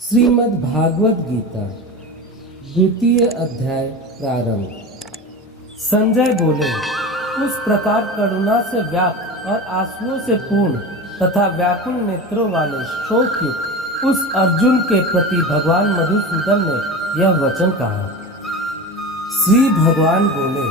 श्रीमद् भागवत गीता द्वितीय अध्याय प्रारंभ। संजय बोले, उस प्रकार करुणा से व्याप्त और आंसुओं से पूर्ण तथा व्याकुल नेत्रों वाले शोकयुक्त उस अर्जुन के प्रति भगवान मधुसूदन ने यह वचन कहा। श्री भगवान बोले,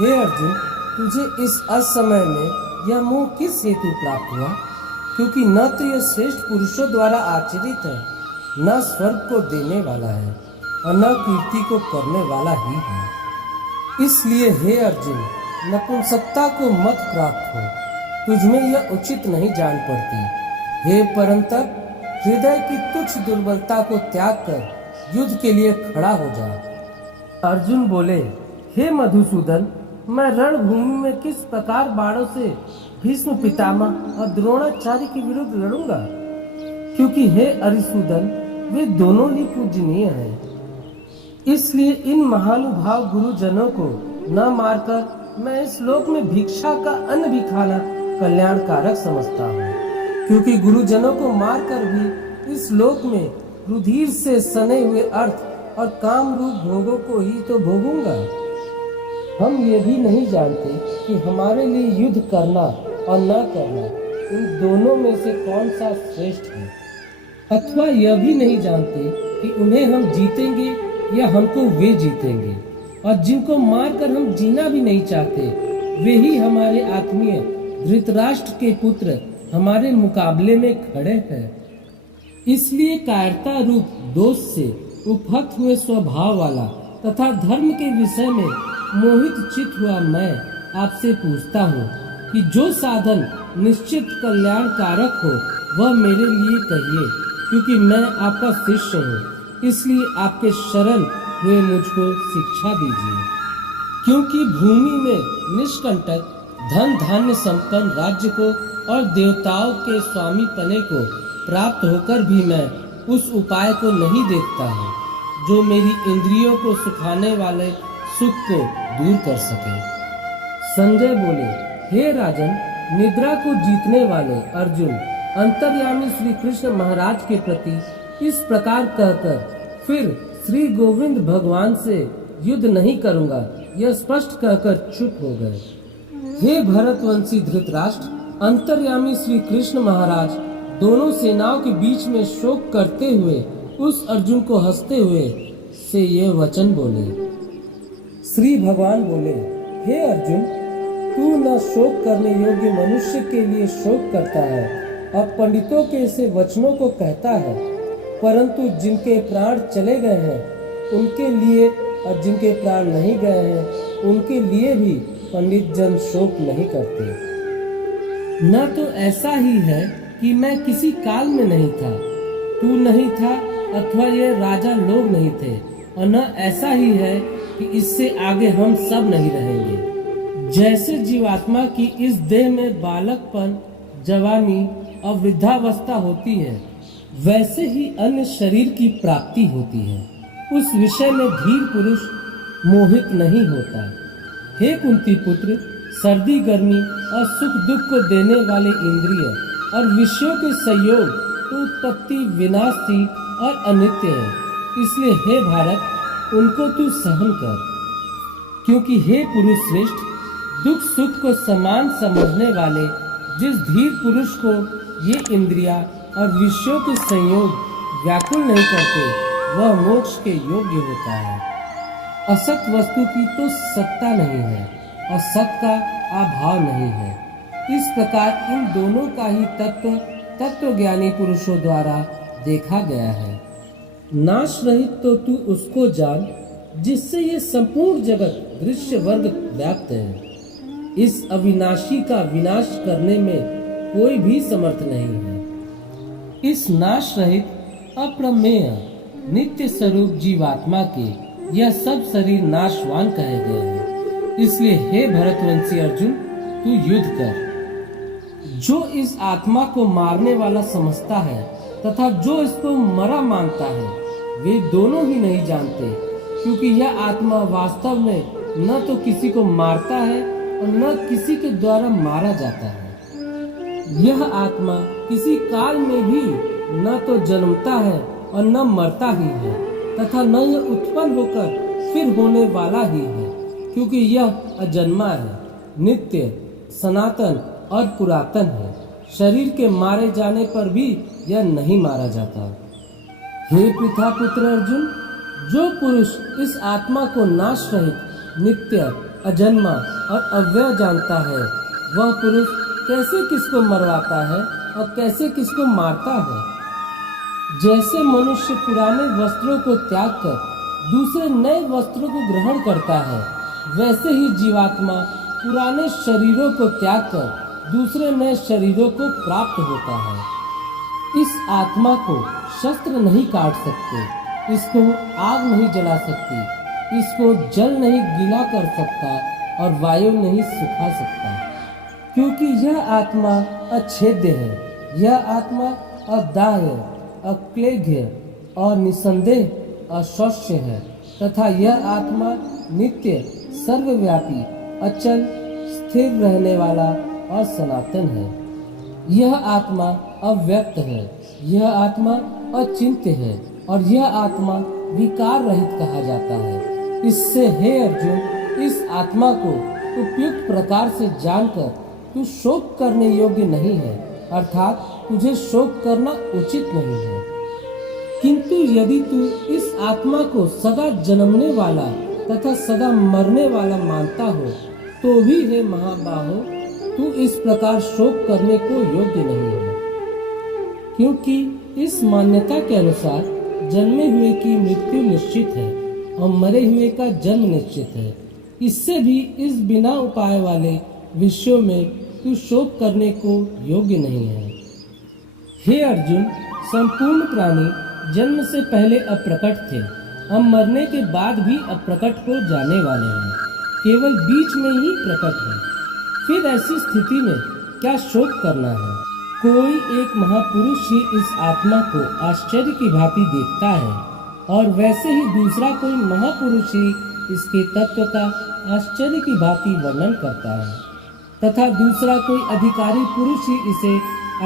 हे अर्जुन, तुझे इस असमय में यह मोह किस हेतु प्राप्त हुआ? क्योंकि न तो यह श्रेष्ठ पुरुषों द्वारा आचरित है, न स्वर्ग को देने वाला है और न कीर्ति को करने वाला ही है। इसलिए हे अर्जुन, नपुंसकता को मत प्राप्त हो, तुझमें यह उचित नहीं जान पड़ती। हे परंतप, हृदय की तुच्छ दुर्बलता को त्याग कर युद्ध के लिए खड़ा हो जा। अर्जुन बोले, हे मधुसूदन, मैं रणभूमि में किस प्रकार बाणों से भीष्म पितामह और द्रोणाचार्य के विरुद्ध लड़ूंगा? क्योंकि हे अरिसूदन, वे दोनों ही पूजनीय हैं। इसलिए इन महानुभाव गुरुजनों को न मारकर मैं इस लोक में भिक्षा का अन्न भी खाना कल्याणकारक समझता हूँ। क्योंकि गुरुजनों को मारकर भी इस लोक में रुधिर से सने हुए अर्थ और काम रूप भोगों को ही तो भोगूंगा। हम ये भी नहीं जानते कि हमारे लिए युद्ध करना और न करना, इन दोनों में से कौन सा श्रेष्ठ है। अथवा यह भी नहीं जानते कि उन्हें हम जीतेंगे या हमको वे जीतेंगे। और जिनको मारकर हम जीना भी नहीं चाहते, वे ही हमारे आत्मीय धृतराष्ट्र के पुत्र हमारे मुकाबले में खड़े हैं। इसलिए कायरता रूप दोष से उपहत हुए स्वभाव वाला तथा धर्म के विषय में मोहित चित हुआ मैं आपसे पूछता हूँ कि जो साधन निश्चित कल्याणकारक हो वह मेरे लिए कहिए। क्योंकि मैं आपका शिष्य हूँ, इसलिए आपके शरण हुए मुझको शिक्षा दीजिए। क्योंकि भूमि में निष्कंटक धन धान्य संपन्न राज्य को और देवताओं के स्वामी पने को प्राप्त होकर भी मैं उस उपाय को नहीं देखता हूँ जो मेरी इंद्रियों को सुखाने वाले सुख को दूर कर सके। संजय बोले, हे राजन, निद्रा को जीतने वाले अर्जुन अंतर्यामी श्री कृष्ण महाराज के प्रति इस प्रकार कहकर फिर श्री गोविंद भगवान से युद्ध नहीं करूंगा यह स्पष्ट कहकर चुप हो गए। हे भरतवंशी धृतराष्ट्र, अंतर्यामी श्री कृष्ण महाराज दोनों सेनाओं के बीच में शोक करते हुए उस अर्जुन को हंसते हुए से ये वचन बोले। श्री भगवान बोले, हे अर्जुन, तू न शोक करने योग्य मनुष्य के लिए शोक करता है और पंडितों के ऐसे वचनों को कहता है, परंतु जिनके प्राण चले गए हैं उनके लिए और जिनके प्राण नहीं गए हैं उनके लिए भी पंडित जन शोक नहीं करते। न तो ऐसा ही है कि मैं किसी काल में नहीं था, तू नहीं था अथवा ये राजा लोग नहीं थे, और न ऐसा ही है कि इससे आगे हम सब नहीं रहेंगे। जैसे जीवात्मा की इस देह में बालकपन, जवानी और वृद्धावस्था होती है, वैसे ही अन्य शरीर की प्राप्ति होती है। उस विषय में धीर पुरुष मोहित नहीं होता। हे कुंती पुत्र, सर्दी गर्मी और सुख दुख को देने वाले इंद्रिय और विषयों के संयोग तो उत्पत्ति विनाशी और अनित्य है। इसलिए हे भारत, उनको तू सहन कर। क्योंकि हे पुरुष श्रेष्ठ, दुख सुख को समान समझने वाले जिस धीर पुरुष को ये इंद्रिया और विषयों के संयोग व्याकुल नहीं करते, वह मोक्ष के योग्य होता है। असत वस्तु की तो सत्ता नहीं है और सत का अभाव नहीं है। इस प्रकार इन दोनों का ही तत्वज्ञानी पुरुषों द्वारा देखा गया है। नाश रहित तो तू उसको जान जिससे ये संपूर्ण जगत दृश्य वर्ग व्याप्त है। इस अविनाशी का विनाश करने में कोई भी समर्थ नहीं है। इस नाश रहित अप्रमेय नित्य स्वरूप जीवात्मा के यह सब शरीर नाशवान कहे गए हैं। इसलिए हे भरतवंशी अर्जुन, तू युद्ध कर। जो इस आत्मा को मारने वाला समझता है तथा जो इसको मरा मानता है, वे दोनों ही नहीं जानते। क्योंकि यह आत्मा वास्तव में न तो किसी को मारता है और न किसी के द्वारा मारा जाता है। यह आत्मा किसी काल में भी न तो जन्मता है और न मरता ही है, तथा न यह उत्पन्न होकर फिर होने वाला ही है, क्योंकि यह अजन्मा है, नित्य, सनातन और पुरातन है। शरीर के मारे जाने पर भी यह नहीं मारा जाता। हे पिता पुत्र अर्जुन, जो पुरुष इस आत्मा को नाश रहित, नित्य, अजन्मा और अव्यय जानता है, वह पुरुष कैसे किसको मरवाता है और कैसे किसको मारता है। जैसे मनुष्य पुराने वस्त्रों को त्याग कर दूसरे नए वस्त्रों को ग्रहण करता है, वैसे ही जीवात्मा पुराने शरीरों को त्याग कर दूसरे नए शरीरों को प्राप्त होता है। इस आत्मा को शस्त्र नहीं काट सकते, इसको आग नहीं जला सकती, इसको जल नहीं गीला कर सकता और वायु नहीं सुखा सकता, क्योंकि यह आत्मा अछेद्य है। यह आत्मा अदाह्य, अक्लेद्य और निसंदेह अशौच्य है, तथा यह आत्मा नित्य, सर्वव्यापी, अचल, स्थिर रहने वाला और सनातन है। यह आत्मा अव्यक्त है, यह आत्मा अचिंत्य है और यह आत्मा विकार रहित कहा जाता है। इससे हे अर्जुन, इस आत्मा को उपयुक्त प्रकार से जानकर तू शोक करने योग्य नहीं है, अर्थात तुझे शोक करना उचित नहीं है। किंतु यदि तू इस आत्मा को सदा जन्मने वाला तथा सदा मरने वाला मानता हो, तो भी हे महाबाहो, तू इस प्रकार शोक करने को योग्य नहीं है, क्योंकि इस मान्यता के अनुसार जन्मे हुए की मृत्यु निश्चित है और मरे हुए का जन्म निश्चित है। इससे भी इस बिना उपाय वाले विषयों में तू शोक करने को योग्य नहीं है। हे अर्जुन, संपूर्ण प्राणी जन्म से पहले अप्रकट थे, अब मरने के बाद भी अप्रकट हो जाने वाले हैं, केवल बीच में ही प्रकट है। फिर ऐसी स्थिति में क्या शोक करना है? कोई एक महापुरुष ही इस आत्मा को आश्चर्य की भांति देखता है और वैसे ही दूसरा कोई महापुरुष ही इसके तत्व का आश्चर्य की भांति वर्णन करता है, तथा दूसरा कोई अधिकारी पुरुष ही इसे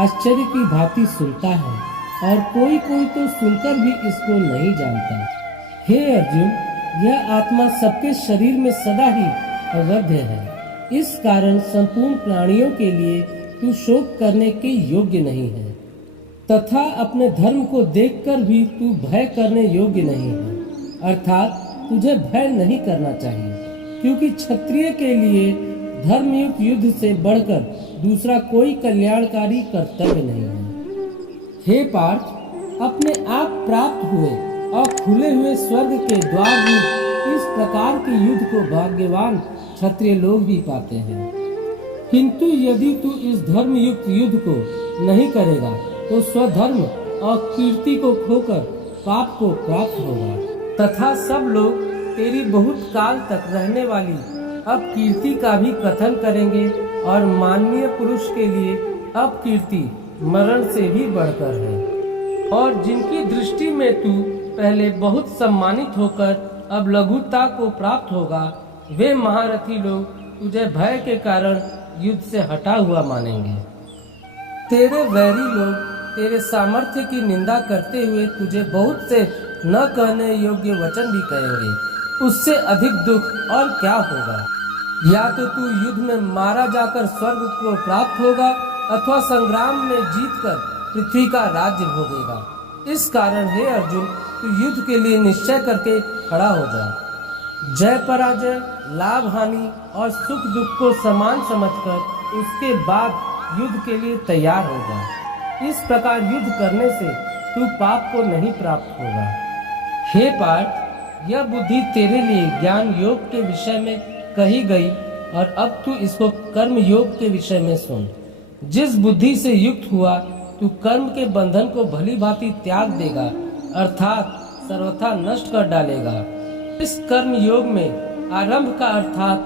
आश्चर्य की भांति सुनता है और कोई कोई तो सुनकर भी इसको नहीं जानता। हे अर्जुन, यह आत्मा सबके शरीर में सदा ही अवध्य है। इस कारण संपूर्ण प्राणियों के लिए तू शोक करने के योग्य नहीं है, तथा अपने धर्म को देखकर भी तू भय करने योग्य नहीं है, अर्थात तुझे भय नहीं करना चाहिए, क्योंकि क्षत्रिय के लिए धर्मयुक्त युद्ध से बढ़कर दूसरा कोई कल्याणकारी कर्तव्य नहीं है। हे पार्थ, अपने आप प्राप्त हुए और खुले हुए स्वर्ग के द्वार रूप इस प्रकार के युद्ध को भाग्यवान क्षत्रिय लोग भी पाते हैं। किंतु यदि तू इस धर्म युक्त युद्ध को नहीं करेगा तो स्वधर्म और कीर्ति को खोकर पाप को प्राप्त होगा, तथा सब लोग तेरी बहुत काल तक रहने वाली अब कीर्ति का भी कथन करेंगे और माननीय पुरुष के लिए अब कीर्ति मरण से भी बढ़कर है। और जिनकी दृष्टि में तू पहले बहुत सम्मानित होकर अब लघुता को प्राप्त होगा, वे महारथी लोग तुझे भय के कारण युद्ध से हटा हुआ मानेंगे। तेरे वैरी लोग तेरे सामर्थ्य की निंदा करते हुए तुझे बहुत से न कहने योग्य वचन भी कहेंगे। उससे अधिक दुख और क्या होगा? या तो तू युद्ध में मारा जाकर स्वर्ग को प्राप्त होगा अथवा संग्राम में जीतकर पृथ्वी का राज्य भोगेगा। इस कारण हे अर्जुन, तू युद्ध के लिए निश्चय करके खड़ा हो जा। जय पराजय, लाभ हानि और सुख दुख को समान समझकर उसके बाद युद्ध के लिए तैयार हो जा। इस प्रकार युद्ध करने से तू पाप को नहीं प्राप्त होगा। हे पार्थ, यह बुद्धि तेरे लिए ज्ञान योग के विषय में कही गई और अब तू इसको कर्म योग के विषय में सुन। जिस बुद्धि से युक्त हुआ तू कर्म के बंधन को भली भांति त्याग देगा, अर्थात सर्वथा नष्ट कर डालेगा। इस कर्म योग में आरंभ का अर्थात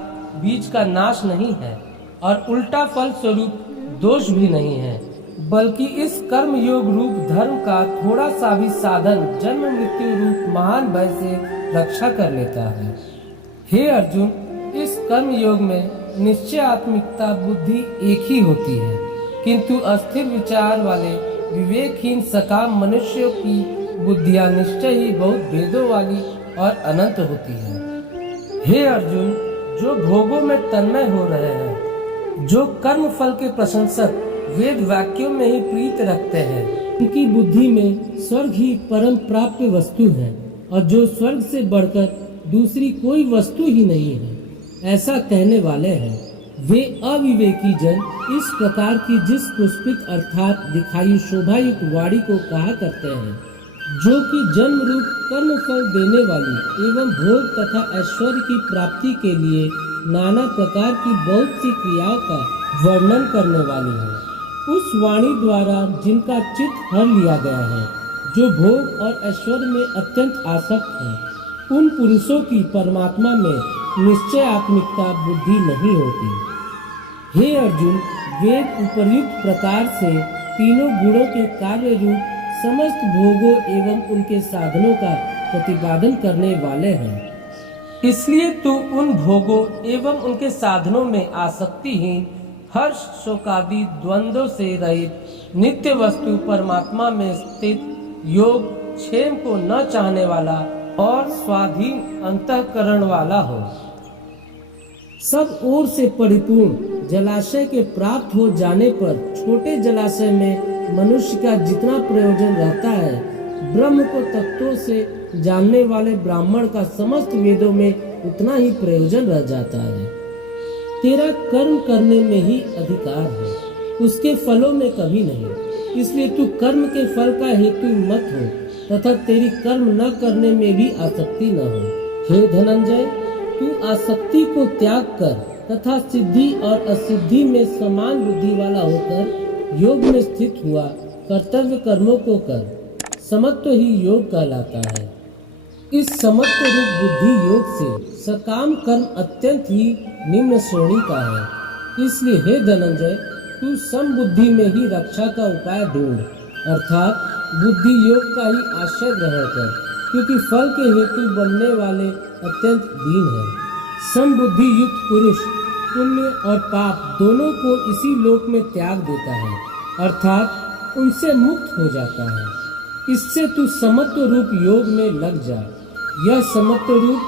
बीज का नाश नहीं है और उल्टा फल स्वरूप दोष भी नहीं है, बल्कि इस कर्म योग रूप धर्म का थोड़ा सा भी साधन जन्म मृत्यु रूप महान भय से रक्षा कर लेता है। हे अर्जुन, इस कर्म योग में निश्चय आत्मिकता बुद्धि एक ही होती है, किंतु अस्थिर विचार वाले विवेकहीन सकाम मनुष्यों की बुद्धियां निश्चय ही बहुत भेदों वाली और अनंत होती है। हे अर्जुन, जो भोगों में तन्मय हो रहे हैं, जो कर्म फल के प्रशंसक वेद वाक्यों में ही प्रीत रखते हैं, उनकी बुद्धि में स्वर्ग ही परम प्राप्य वस्तु है, और जो स्वर्ग से बढ़कर दूसरी कोई वस्तु ही नहीं है, ऐसा कहने वाले हैं। वे अविवेकी जन इस प्रकार की जिस पुष्पित अर्थात दिखाई शोभायुक्त वाणी को कहा करते हैं, जो कि जन्म रूप कर्म फल देने वाली एवं भोग तथा ऐश्वर्य की प्राप्ति के लिए नाना प्रकार की बहुत सी क्रियाओं का वर्णन करने वाली है, उस वाणी द्वारा जिनका चित्त हर लिया गया है, जो भोग और ऐश्वर्य में अत्यंत आसक्त है, उन पुरुषों की परमात्मा में निश्चयात्मिकता बुद्धि नहीं होती। हे अर्जुन, वेद उपर्युक्त प्रकार से तीनों गुणों के कार्य रूप समस्त भोगों एवं उनके साधनों का प्रतिपादन करने वाले हैं। इसलिए तू उन भोगों एवं उनके साधनों में आसक्तिहीन, हर्ष शोकादि द्वंद्वों से रहित नित्य वस्तु परमात्मा में स्थित योग क्षेम को न चाहने वाला और स्वाधीन अंतःकरण वाला हो। सब ओर से परिपूर्ण जलाशय के प्राप्त हो जाने पर छोटे जलाशय में मनुष्य का जितना प्रयोजन रहता है, ब्रह्म को तत्वों से जानने वाले ब्राह्मण का समस्त वेदों में उतना ही प्रयोजन रह जाता है। तेरा कर्म करने में ही अधिकार है, उसके फलों में कभी नहीं। इसलिए तू कर्म के फल का हेतु मत हो तथा तेरी कर्म न करने में भी आसक्ति न हो। हे धनंजय, तू आसक्ति को त्याग कर तथा सिद्धि और असिद्धि में समान बुद्धि वाला होकर योग में स्थित हुआ कर्तव्य कर्मों को कर। समत्व ही योग कहलाता है। इस समत्व रूप बुद्धि योग से सकाम कर्म अत्यंत ही निम्न श्रेणी का है। इसलिए हे धनंजय, तू समबुद्धि में ही रक्षा का उपाय ढूंढ, अर्थात बुद्धि योग का ही आश्रय ग्रहण कर, क्योंकि फल के हेतु बनने वाले अत्यंत दीन है। समबुद्धि युक्त पुरुष पुण्य और पाप दोनों को इसी लोक में त्याग देता है, अर्थात उनसे मुक्त हो जाता है। इससे तू समत्व रूप योग में लग जा। यह समत्व रूप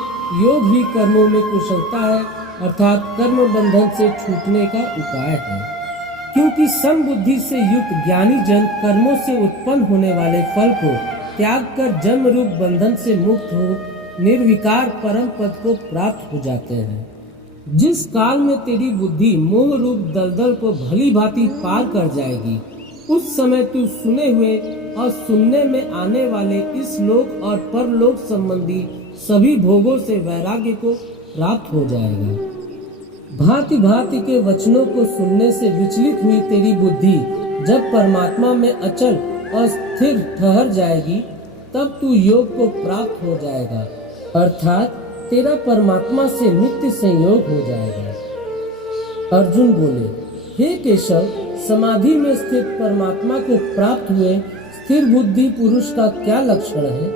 योग ही कर्मों में कुशलता है, अर्थात कर्म बंधन से छूटने का उपाय है। क्योंकि समबुद्धि से युक्त ज्ञानी जन कर्मों से उत्पन्न होने वाले फल को त्याग कर जन्म रूप बंधन से मुक्त हो निर्विकार परम पद को प्राप्त हो जाते हैं। जिस काल में तेरी बुद्धि मोह रूप दलदल को भली भांति पार कर जाएगी, उस समय तू सुने हुए और सुनने में आने वाले इस लोक और परलोक संबंधी सभी भोगों से वैराग्य को प्राप्त हो जाएगा। भांति भांति के वचनों को सुनने से विचलित हुई तेरी बुद्धि जब परमात्मा में अचल और स्थिर ठहर जाएगी, तब तू योग को प्राप्त हो जाएगा, अर्थात तेरा परमात्मा से नित्य संयोग हो जाएगा। अर्जुन बोले, हे केशव, समाधि में स्थित परमात्मा को प्राप्त हुए स्थिर बुद्धि पुरुष का क्या लक्षण है?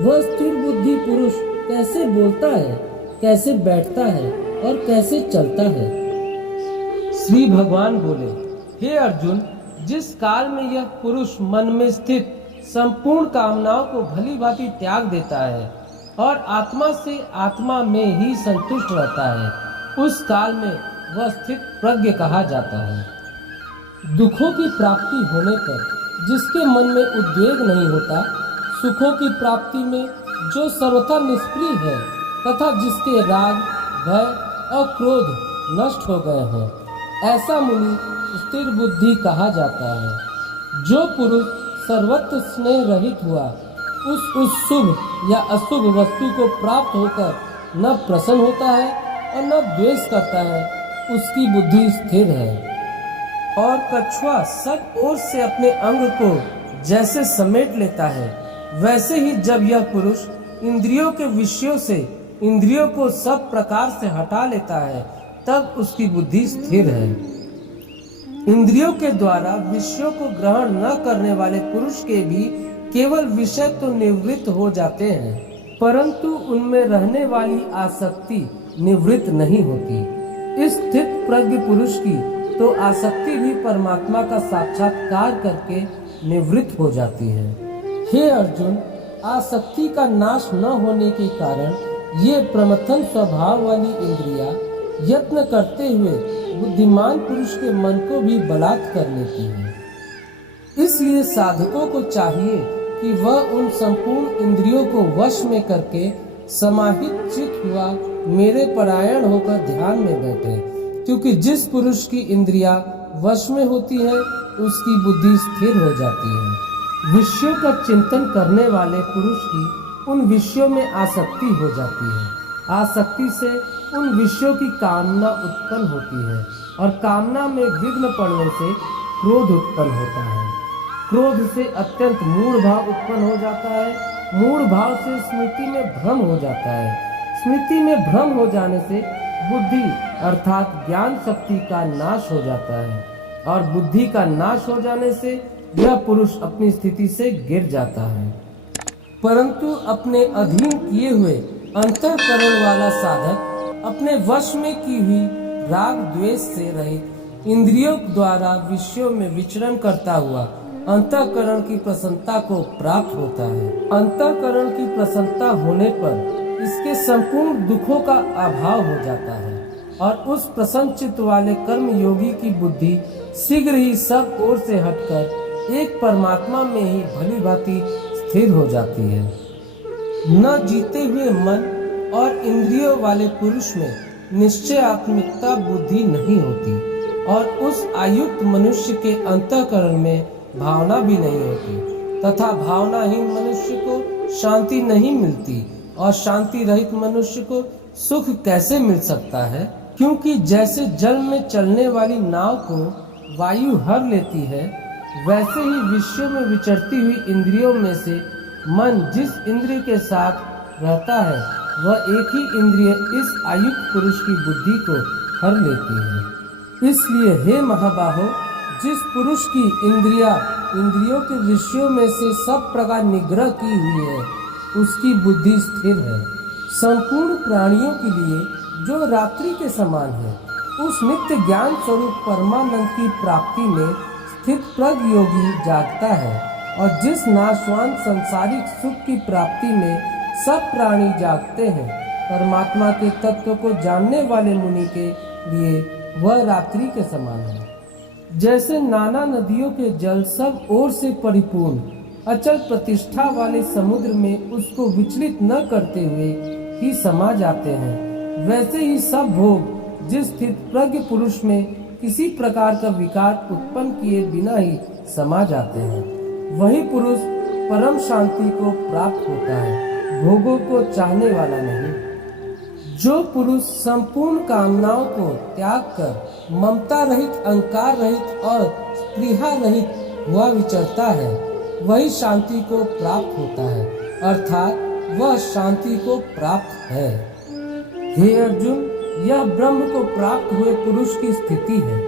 वह स्थिर बुद्धि पुरुष कैसे बोलता है, कैसे बैठता है और कैसे चलता है? श्री भगवान बोले, हे अर्जुन, जिस काल में यह पुरुष मन में स्थित संपूर्ण कामनाओं को भली भांति त्याग देता है और आत्मा से आत्मा में ही संतुष्ट रहता है, उस काल में वह स्थित प्रज्ञ कहा जाता है। दुखों की प्राप्ति होने पर जिसके मन में उद्वेग नहीं होता, सुखों की प्राप्ति में जो सर्वथा निष्क्रिय है तथा जिसके राग, भय और क्रोध नष्ट हो गए हैं, ऐसा मुनि स्थिर बुद्धि कहा जाता है। जो पुरुष सर्वत्र स्नेह रहित हुआ, उस शुभ या अशुभ वस्तु को प्राप्त होकर न प्रसन्न होता है और न द्वेष करता है, उसकी बुद्धि स्थिर है। और कछुआ सब ओर से अपने अंग को जैसे समेट लेता है, वैसे ही जब यह पुरुष इंद्रियों के विषयों से इंद्रियों को सब प्रकार से हटा लेता है, तब उसकी बुद्धि स्थिर है। इंद्रियों के द्वारा विषयों को ग्रहण न करने वाले पुरुष के भी केवल विषय तो निवृत्त हो जाते हैं, परंतु उनमें रहने वाली आसक्ति निवृत्त नहीं होती। इस स्थित प्रज्ञ पुरुष की तो आसक्ति भी परमात्मा का साक्षात्कार करके निवृत्त हो जाती है। हे अर्जुन, आसक्ति का नाश न होने के कारण ये प्रमथन स्वभाव वाली इंद्रियां यत्न करते हुए बुद्धिमान पुरुष के मन को भी बलात् कर लेती है। इसलिए साधकों को चाहिए कि वह उन संपूर्ण इंद्रियों को वश में करके समाहित चित हुआ मेरे परायण होकर ध्यान में बैठे, क्योंकि जिस पुरुष की इंद्रियां वश में होती है उसकी बुद्धि स्थिर हो जाती है। विषयों का चिंतन करने वाले पुरुष की उन विषयों में आसक्ति हो जाती है। आसक्ति से उन विषयों की कामना उत्पन्न होती है और कामना में विघ्न पड़ने से क्रोध उत्पन्न होता है। क्रोध से अत्यंत मूढ़ भाव उत्पन्न हो जाता है। मूढ़ भाव से स्मृति में भ्रम हो जाता है। स्मृति में भ्रम हो जाने से बुद्धि अर्थात ज्ञान शक्ति का नाश हो जाता है और बुद्धि का नाश हो जाने से यह पुरुष अपनी स्थिति से गिर जाता है। परंतु अपने अधीन किए हुए अंतःकरण वाला साधक अपने वश में की हुई राग द्वेष से रहित इंद्रियों द्वारा विषयों में विचरण करता हुआ अंतःकरण की प्रसन्नता को प्राप्त होता है। अंतःकरण की प्रसन्नता होने पर इसके संपूर्ण दुखों का अभाव हो जाता है और उस प्रसन्न चित्त वाले कर्म योगी की बुद्धि शीघ्र ही सब ओर से हटकर एक परमात्मा में ही भली भांति स्थिर हो जाती है। न जीते हुए मन और इंद्रियों वाले पुरुष में निश्चयात्मिकता बुद्धि नहीं होती और उस आयुक्त मनुष्य के अंतःकरण में भावना भी नहीं होती तथा भावनाहीन मनुष्य को शांति नहीं मिलती और शांति रहित मनुष्य को सुख कैसे मिल सकता है? क्योंकि जैसे जल में चलने वाली नाव को वायु हर लेती है, वैसे ही विषयों में विचरती हुई इंद्रियों में से मन जिस इंद्रिय के साथ रहता है वह एक ही इंद्रिय इस आयुक्त पुरुष की बुद्धि को हर लेती है। इसलिए हे महाबाहो, जिस पुरुष की इंद्रियों के विषयों में से सब प्रकार निग्रह की हुई है उसकी बुद्धि स्थिर है। संपूर्ण प्राणियों के लिए जो रात्रि के समान है, उस नित्य ज्ञान स्वरूप परमानंद की प्राप्ति में स्थित प्रज्ञ योगी जागता है और जिस नाशवान संसारिक सुख की प्राप्ति में सब प्राणी जागते हैं, परमात्मा के तत्व को जानने वाले मुनि के लिए वह रात्रि के समान है। जैसे नाना नदियों के जल सब ओर से परिपूर्ण अचल प्रतिष्ठा वाले समुद्र में उसको विचलित न करते हुए ही समा जाते हैं, वैसे ही सब भोग जिस स्थित प्रज्ञ पुरुष में किसी प्रकार का विकार उत्पन्न किए बिना ही समा जाते हैं। वही पुरुष परम शांति को प्राप्त होता है, भोगों को चाहने वाला नहीं। जो पुरुष संपूर्ण कामनाओं को त्याग कर ममता रहित, अहंकार रहित और स्पृहा रहित हुआ विचरता है, वही शांति को प्राप्त होता है, अर्थात वह शांति को प्राप्त है। हे अर्जुन, यह ब्रह्म को प्राप्त हुए पुरुष की स्थिति है।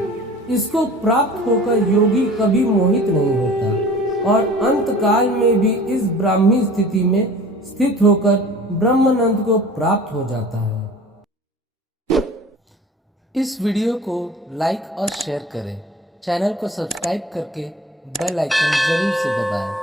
इसको प्राप्त होकर योगी कभी मोहित नहीं होता और अंत काल में भी इस ब्राह्मी स्थिति में स्थित होकर ब्रह्मानंद को प्राप्त हो जाता है। इस वीडियो को लाइक और शेयर करें। चैनल को सब्सक्राइब करके बेल आइकन जरूर से दबाएं।